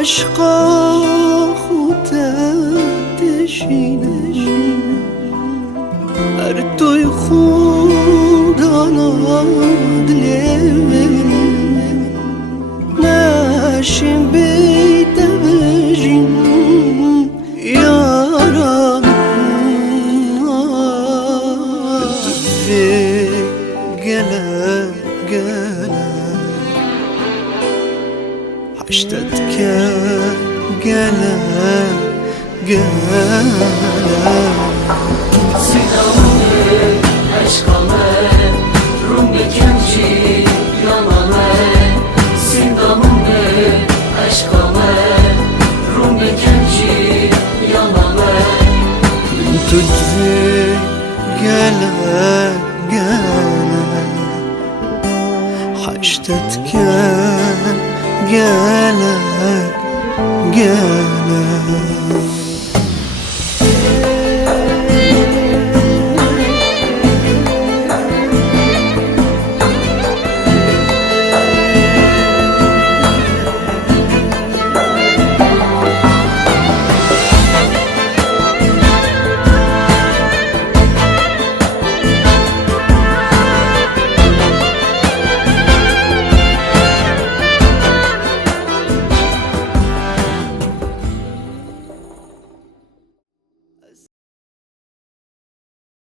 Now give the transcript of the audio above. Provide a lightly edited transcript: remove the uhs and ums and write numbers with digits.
عشقا خودتشینه هر توی خودانا دلیم نشیم بیده بجیم یارم دوی گله گله حشتت که گله گله صدامه عشقامه روم بکنجی یالامه صدامه عشقامه روم بکنجی یالامه تو دوی گله گله حشتت که گله گله